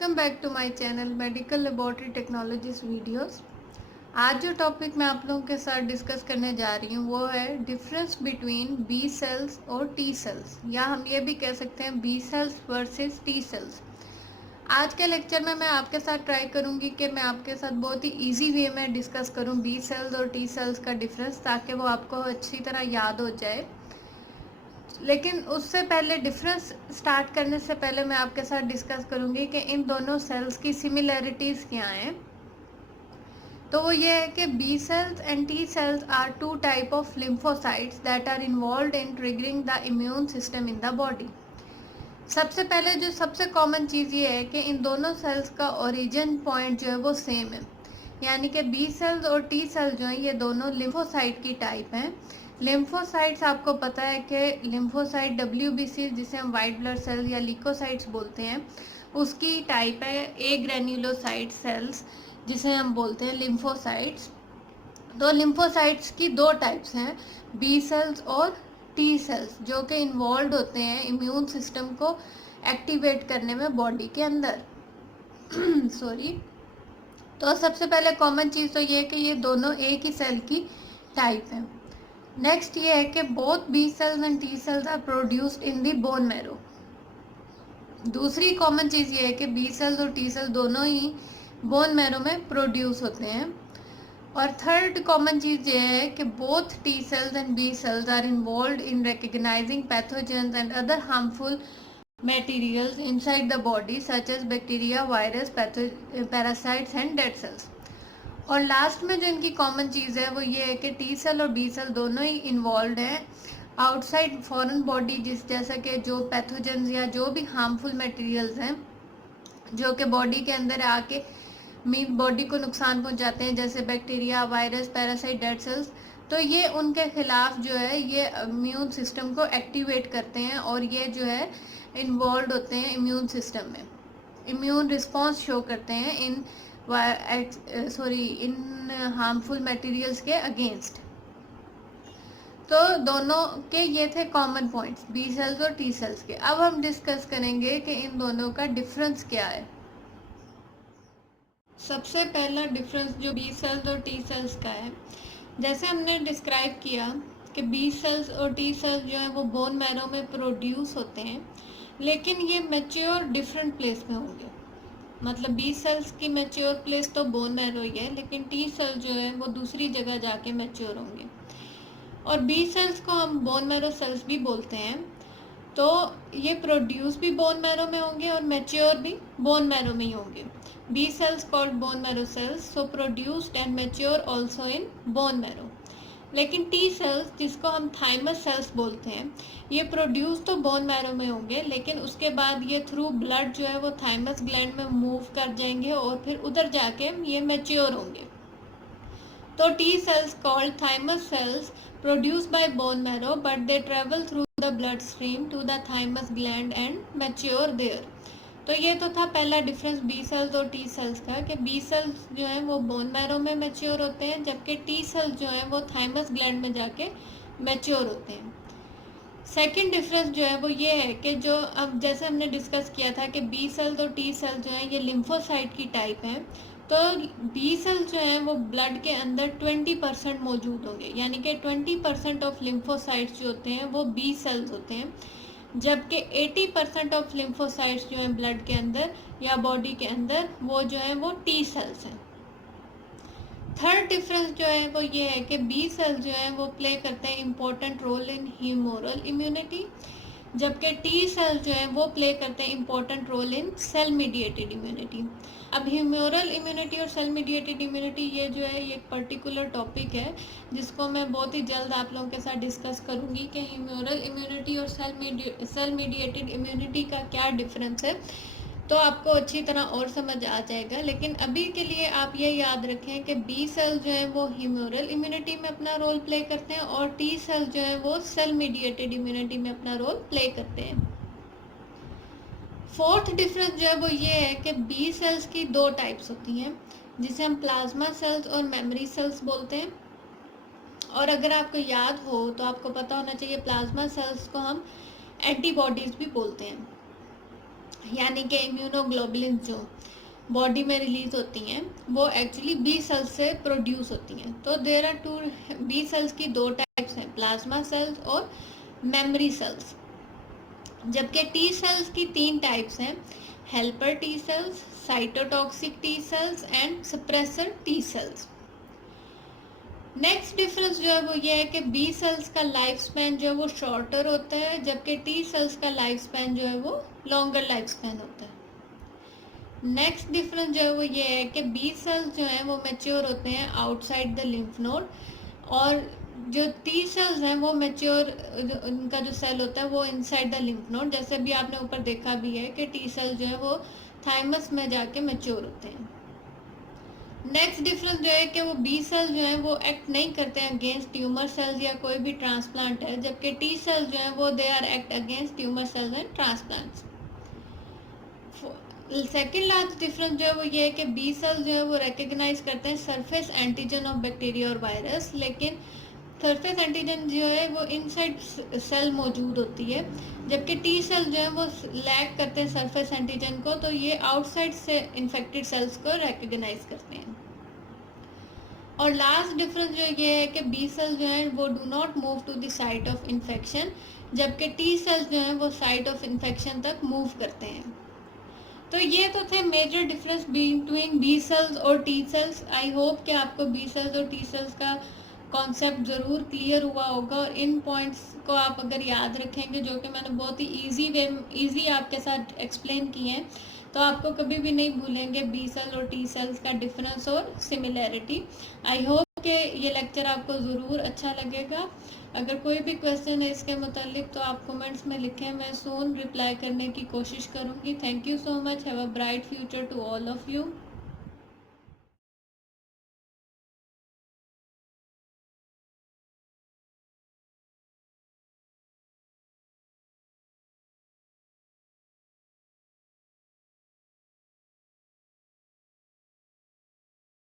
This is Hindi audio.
Welcome back to my channel medical laboratory technologies videos. आज जो टॉपिक मैं आप लोगों के साथ डिस्कस करने जा रही हूँ वो है डिफरेंस बिटवीन बी सेल्स और टी सेल्स, या हम ये भी कह सकते हैं B cells versus T cells. आज के लेक्चर में मैं आपके साथ ट्राई करूँगी कि मैं आपके साथ बहुत ही इजी वे में डिस्कस करूँ बी सेल्स और टी सेल्स का डिफरेंस, ताकि वो आपको अच्छी तरह याद हो जाए। लेकिन उससे पहले डिफरेंस स्टार्ट करने से पहले मैं आपके साथ डिस्कस करूंगी कि इन दोनों सेल्स की सिमिलैरिटीज़ क्या हैं। तो वो ये है कि B cells and T cells are two type of lymphocytes that are involved in triggering the immune system in the body. सबसे पहले जो सबसे कॉमन चीज़ ये है कि इन दोनों सेल्स का ओरिजिन पॉइंट जो है वो सेम है, यानी कि बी सेल्स और टी सेल्स जो हैं ये दोनों लिम्फोसाइट की टाइप हैं। लिम्फोसाइट्स आपको पता है कि लिम्फोसाइट डब्ल्यूबीसी जिसे हम वाइट ब्लड सेल्स या लीकोसाइट्स बोलते हैं उसकी टाइप है ए ग्रेन्युलोसाइट सेल्स जिसे हम बोलते हैं लिम्फोसाइट्स। तो लिम्फोसाइट्स की दो टाइप्स हैं, बी सेल्स और टी सेल्स, जो कि इन्वॉल्व होते हैं इम्यून सिस्टम को एक्टिवेट करने में बॉडी के अंदर। सॉरी। तो सबसे पहले कॉमन चीज़ तो ये है कि ये दोनों एक ही सेल की टाइप हैं। नेक्स्ट ये है कि both B cells and T cells are produced in the bone marrow. दूसरी कॉमन चीज़ ये है कि बी सेल्स और टी सेल्स दोनों ही बोन मैरो में प्रोड्यूस होते हैं। और थर्ड कॉमन चीज़ ये है कि both T cells and B cells are involve in recognizing pathogens and other harmful materials inside the body such as bacteria, virus, parasites and dead cells। और लास्ट में जो इनकी कॉमन चीज़ है वो ये है कि टी सेल और बी सेल दोनों ही इन्वॉल्व हैं आउटसाइड फॉरेन बॉडी, जैसा कि जो पैथोजेंस या जो भी हार्मफुल मटेरियल्स हैं जो कि बॉडी के अंदर आके मीन बॉडी को नुकसान पहुंचाते हैं, जैसे bacteria, virus, parasite, dead cells. तो ये उनके खिलाफ जो है ये इम्यून सिस्टम को एक्टिवेट करते हैं और ये जो है इन्वॉल्व होते हैं इम्यून सिस्टम में, इम्यून रिस्पॉन्स शो करते हैं इन इन हार्मफुल मटेरियल्स के अगेंस्ट। तो दोनों के ये थे कॉमन पॉइंट्स बी सेल्स और टी सेल्स के। अब हम डिस्कस करेंगे कि इन दोनों का डिफरेंस क्या है। सबसे पहला डिफरेंस जो बी सेल्स और टी सेल्स का है, जैसे हमने डिस्क्राइब किया कि बी सेल्स और टी सेल्स जो है वो बोन मैरो में प्रोड्यूस होते हैं, लेकिन ये मैच्योर डिफरेंट प्लेस में होंगे। मतलब बी सेल्स की मैच्योर प्लेस तो बोन मैरो ही है, लेकिन टी सेल जो है वो दूसरी जगह जाके मैच्योर होंगे। और बी सेल्स को हम बोन मैरो सेल्स भी बोलते हैं। तो ये प्रोड्यूस भी बोन मैरो में होंगे और मैच्योर भी बोन मैरो में ही होंगे। B cells called bone marrow cells, so produced and mature also in bone marrow. लेकिन टी सेल्स जिसको हम थाइमस सेल्स बोलते हैं, ये प्रोड्यूस तो बोन मैरो में होंगे, लेकिन उसके बाद ये थ्रू ब्लड जो है वो थाइमस ग्लैंड में मूव कर जाएंगे और फिर उधर जाके ये मैच्योर होंगे। तो T cells called thymus cells produce by bone marrow, but they travel through the blood stream to the thymus gland and mature there. तो ये तो था पहला डिफरेंस बी सेल्स और टी सेल्स का, कि बी सेल्स जो है वो बोन मैरो में मैच्योर होते हैं, जबकि टी सेल्स जो है वो थाइमस ग्लैंड में जाके मैच्योर होते हैं। सेकेंड डिफरेंस जो है वो ये है कि जो अब जैसे हमने डिस्कस किया था कि बी सेल्स और टी सेल्स जो है ये लिम्फोसाइट की टाइप हैं। तो बी सेल्स जो हैं वो ब्लड के अंदर 20% मौजूद होंगे, यानी कि 20% ऑफ लिम्फोसाइट्स जो होते हैं वो बी सेल्स होते हैं, जबकि 80% ऑफ लिम्फोसाइट्स जो हैं ब्लड के अंदर या बॉडी के अंदर वो जो है वो टी सेल्स हैं। थर्ड डिफरेंस जो है वो ये है कि बी सेल्स जो है वो प्ले करते हैं important role in humoral immunity, जबकि टी सेल्स जो है वो प्ले करते हैं important role in cell mediated immunity. अब ह्यूमोरल इम्यूनिटी और सेल मीडिएटेड इम्यूनिटी ये जो है ये एक पर्टिकुलर टॉपिक है जिसको मैं बहुत ही जल्द आप लोगों के साथ डिस्कस करूंगी कि ह्यूमोरल इम्यूनिटी और सेल मीडिएटेड इम्यूनिटी का क्या डिफरेंस है, तो आपको अच्छी तरह और समझ आ जाएगा। लेकिन अभी के लिए आप ये याद रखें कि बी सेल्स जो है वो ह्यूमोरल इम्यूनिटी में अपना रोल प्ले करते हैं और टी सेल्स जो है वो सेल मीडिएटेड इम्यूनिटी में अपना रोल प्ले करते हैं। फोर्थ डिफरेंस जो है वो ये है कि बी सेल्स की दो टाइप्स होती हैं, जिसे हम प्लाज्मा सेल्स और मेमोरी सेल्स बोलते हैं। और अगर आपको याद हो तो आपको पता होना चाहिए प्लाज्मा सेल्स को हम एंटीबॉडीज़ भी बोलते हैं। यानी कि इम्यूनोग्लोबुलिन जो बॉडी में रिलीज होती हैं वो एक्चुअली बी सेल्स से प्रोड्यूस होती हैं। तो there are two, B cells की दो टाइप्स हैं, प्लाज्मा सेल्स और मेमोरी सेल्स। जबकि टी सेल्स की तीन टाइप्स हैं, helper T cells, cytotoxic T cells and suppressor T cells. Next difference जो है वो ये है कि बी सेल्स का लाइफ स्पैन जो है वो शॉर्टर होता है, जबकि टी सेल्स का लाइफ स्पैन जो है वो लॉन्गर लाइफ स्पैन होता है। नेक्स्ट डिफरेंस जो है वो ये है कि बी सेल्स जो हैं वो मैच्योर होते हैं आउटसाइड द लिम्फ नोड, और जो टी सेल्स हैं वो मैच्योर, उनका जो सेल होता है वो इनसाइड द लिम्फ नोड। जैसे भी आपने ऊपर देखा भी है कि टी सेल्स जो है वो थाइमस में जाके मैच्योर होते हैं। नेक्स्ट डिफरेंस जो है कि वो बी सेल्स जो हैं वो एक्ट नहीं करते हैं अगेंस्ट ट्यूमर सेल्स या कोई भी ट्रांसप्लांट है, जबकि टी सेल्स जो हैं वो they are act against tumour cells and transplants. Second last difference जो है वो ये है कि बी सेल्स जो है वो रिकग्नाइज करते हैं सरफेस एंटीजन ऑफ बैक्टीरिया और वायरस, लेकिन सरफेस एंटीजन जो है वो इनसाइड सेल मौजूद होती है, जबकि टी सेल जो है वो लैक करते हैं सरफेस एंटीजन को, तो ये आउटसाइड से इन्फेक्टेड सेल्स को रिकग्नाइज करते हैं। और लास्ट डिफरेंस जो ये है कि बी सेल्स जो हैं वो do not move to the site of infection, जबकि टी सेल्स जो हैं वो साइट ऑफ इन्फेक्शन तक मूव करते हैं। तो ये तो थे major difference between B cells और टी सेल्स। आई होप कि आपको बी सेल्स और टी सेल्स का कॉन्सेप्ट ज़रूर क्लियर हुआ होगा, और इन पॉइंट्स को आप अगर याद रखेंगे जो कि मैंने बहुत ही ईजी आपके साथ एक्सप्लेन किए हैं, तो आपको कभी भी नहीं भूलेंगे बी सेल और टी सेल्स का डिफरेंस और सिमिलैरिटी। आई होप कि ये लेक्चर आपको ज़रूर अच्छा लगेगा। अगर कोई भी क्वेश्चन है इसके मुतालिक तो आप कमेंट्स में लिखें, मैं सून रिप्लाई करने की कोशिश करूँगी। Thank you so much, have a bright future to all of you.